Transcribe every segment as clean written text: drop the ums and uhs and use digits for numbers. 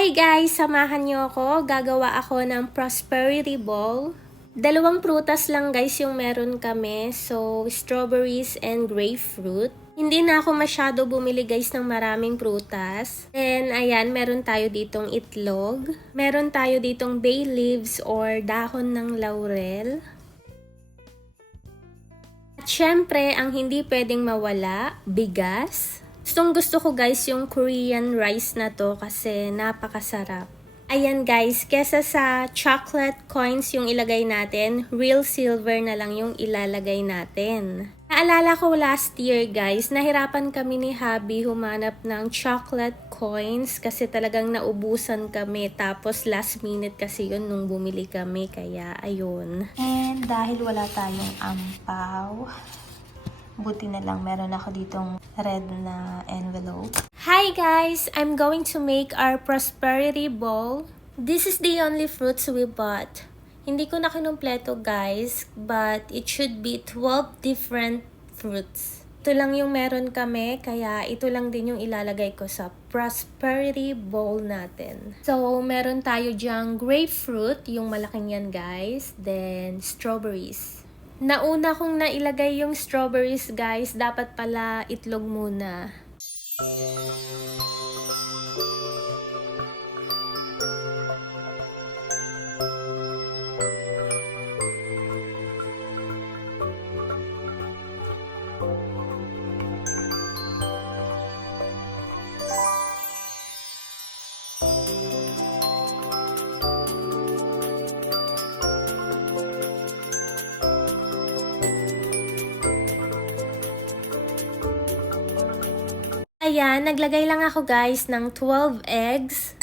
Hi guys! Samahan niyo ako. Gagawa ako ng prosperity ball. Dalawang prutas lang guys yung meron kami. So, strawberries and grapefruit. Hindi na ako masyado bumili guys ng maraming prutas. And ayan, meron tayo ditong itlog. Meron tayo ditong bay leaves or dahon ng laurel. At syempre, ang hindi pwedeng mawala, bigas. Gusto ko guys yung Korean rice na to kasi napakasarap. Ayan guys, kesa sa chocolate coins yung ilagay natin, real silver na lang yung ilalagay natin. Naalala ko last year guys, nahirapan kami ni Habi humanap ng chocolate coins kasi talagang naubusan kami. Tapos last minute kasi yun nung bumili kami, kaya ayun. And dahil wala tayong ampaw, buti na lang meron ako ditong red na envelope. Hi guys! I'm going to make our prosperity ball. This is the only fruits we bought. Hindi ko na kinumpleto guys, but it should be 12 different fruits. Ito lang yung meron kami, kaya ito lang din yung ilalagay ko sa prosperity bowl natin. So, meron tayo dyang grapefruit, yung malaking yan guys, then strawberries. Nauna kong nailagay yung strawberries guys, dapat pala itlog muna. Ayan, naglagay lang ako guys ng 12 eggs.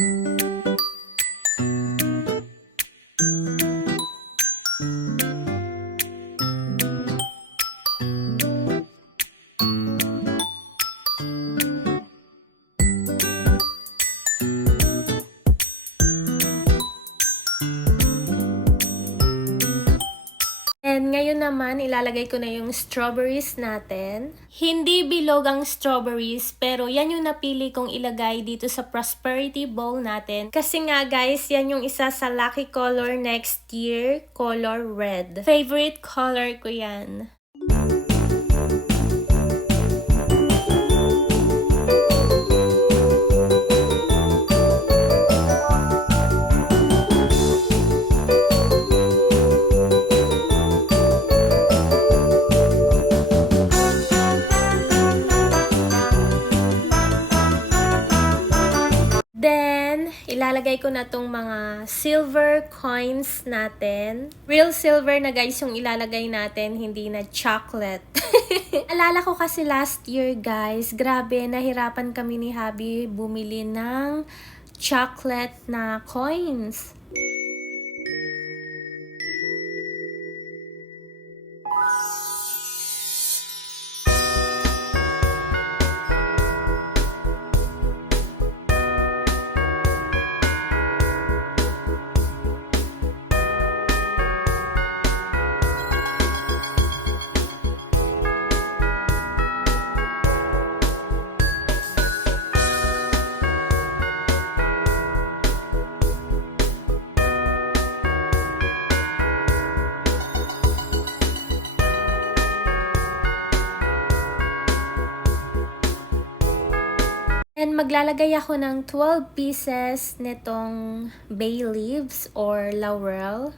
And ngayon naman, ilalagay ko na yung strawberries natin. Hindi bilog ang strawberries, pero yan yung napili kong ilagay dito sa prosperity bowl natin. Kasi nga guys, yan yung isa sa lucky color next year, color red. Favorite color ko yan. Ilalagay ko na tong mga silver coins natin. Real silver na guys yung ilalagay natin, hindi na chocolate. Alala ko kasi last year guys, grabe, nahirapan kami ni Habi bumili ng chocolate na coins. And maglalagay ako ng 12 pieces nitong bay leaves or laurel.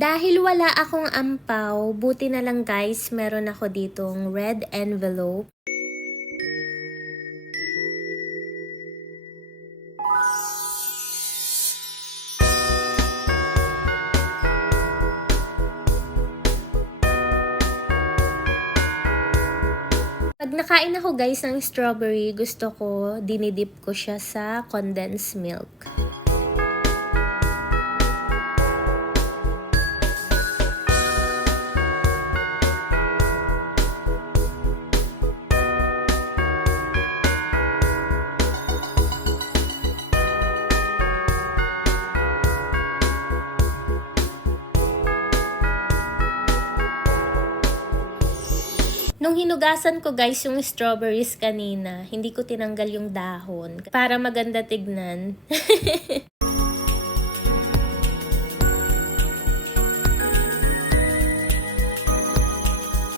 Dahil wala akong ampaw, buti na lang guys, meron ako ditong red envelope. Pag nakain ako guys ng strawberry, gusto ko, dinidip ko siya sa condensed milk. Nung hinugasan ko guys yung strawberries kanina, hindi ko tinanggal yung dahon para maganda tignan.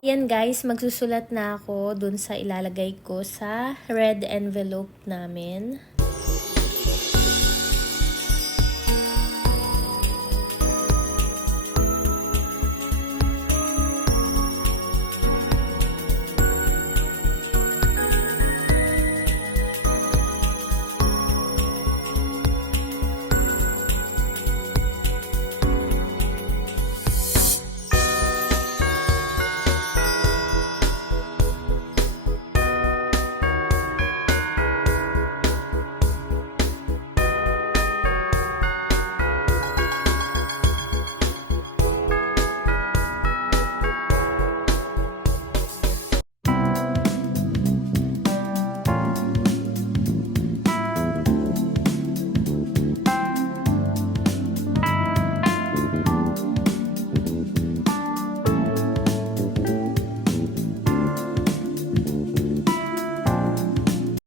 Yan guys, magsusulat na ako dun sa ilalagay ko sa red envelope namin.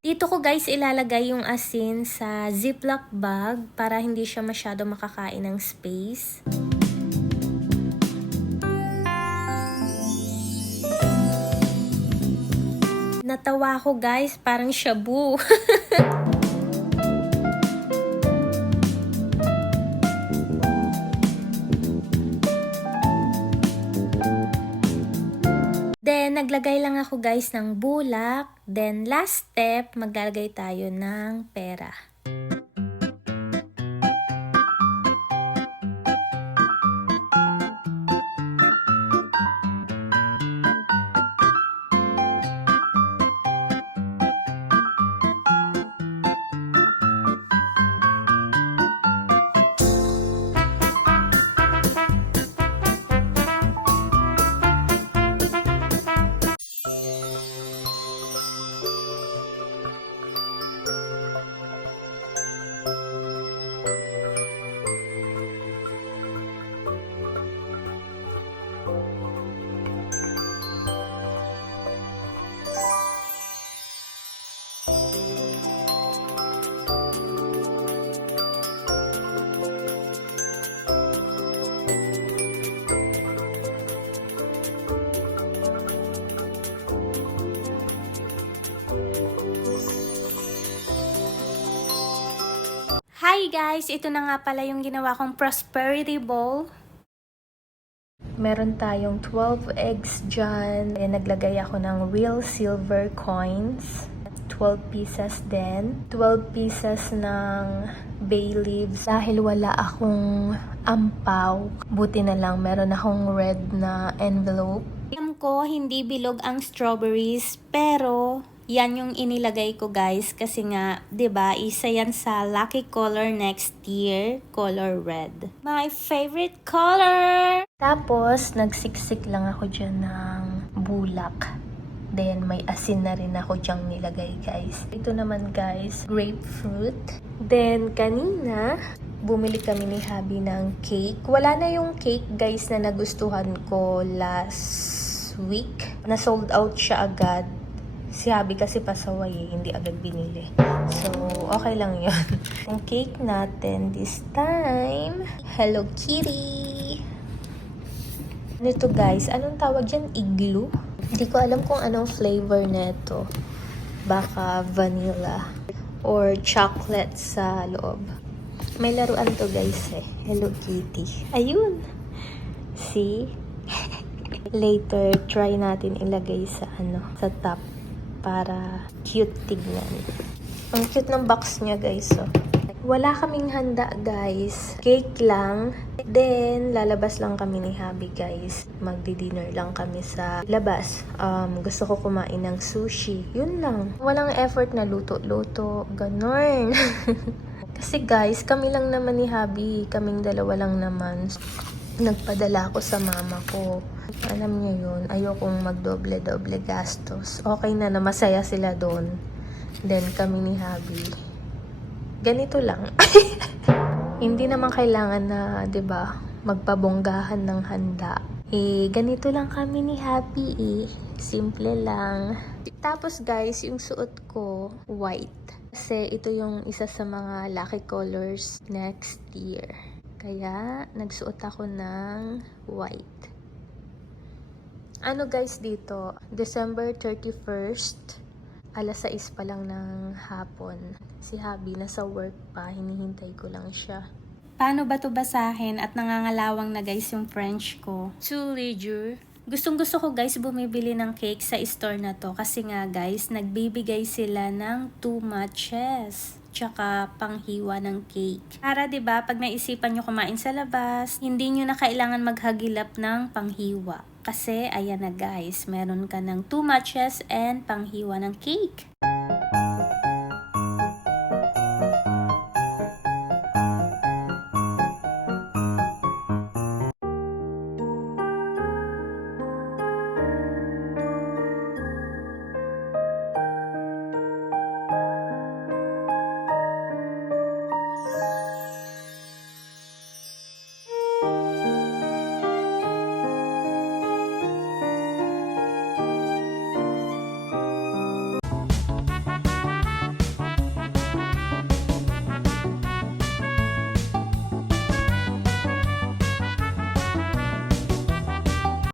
Dito ko guys ilalagay yung asin sa ziplock bag para hindi siya masyado makakain ng space. Natawa ko guys, parang shabu. Then, naglagay lang ako guys ng bulak. Then, last step, maglalagay tayo ng pera. Hi guys! Ito na nga pala yung ginawa kong prosperity bowl. Meron tayong 12 eggs dyan. Naglagay ako ng real silver coins. 12 pieces din. 12 pieces ng bay leaves. Dahil wala akong ampaw, buti na lang meron akong red na envelope. Alam ko hindi bilog ang strawberries, pero yan yung inilagay ko guys kasi nga, 'di ba, isa yan sa lucky color next year, color red. My favorite color! Tapos, nagsiksik lang ako dyan ng bulak. Then, may asin na rin ako dyang nilagay guys. Ito naman guys, grapefruit. Then, kanina, bumili kami ni Habi ng cake. Wala na yung cake guys na nagustuhan ko last week. Na-sold out siya agad. Si Habi kasi pasaway hindi agad binili. So, okay lang yun. Yung cake natin this time, Hello Kitty! Nito guys, anong tawag dyan? Igloo? Hindi ko alam kung anong flavor neto. Baka vanilla or chocolate sa loob. May laruan to guys eh. Hello Kitty. Ayun! See? Later, try natin ilagay sa sa top para cute tignan. Ang cute ng box niya, guys. So, wala kaming handa, guys. Cake lang. Then, lalabas lang kami ni Habi, guys. Magdi-dinner lang kami sa labas. Gusto ko kumain ng sushi. Yun lang. Walang effort na luto-luto. Ganon. Kasi, guys, kami lang naman ni Habi. Kaming dalawa lang naman. Nagpadala ako sa mama ko. Alam niyo yun, ayokong magdoble-doble gastos. Okay na masaya sila doon. Then kami ni Habi. Ganito lang. Hindi naman kailangan na, 'di ba, magpabonggahan ng handa. Ganito lang kami ni Habi Simple lang. Tapos guys, yung suot ko, white. Kasi ito yung isa sa mga lucky colors next year. Kaya, nagsuot ako ng white. Ano guys dito, December 31st, alas 6 pa lang ng hapon. Si Habi nasa work pa, hinihintay ko lang siya. Paano ba to basahin at nangangalawang na guys yung French ko? To ledger. Gustong gusto ko guys bumibili ng cake sa store na to kasi nga guys, nagbibigay sila ng 2 matches. Tsaka panghiwa ng cake. Para 'di ba pag naisipan nyo kumain sa labas, hindi nyo na kailangan maghagilap ng panghiwa. Kasi ayan na guys, meron ka ng 2 matches and panghiwa ng cake.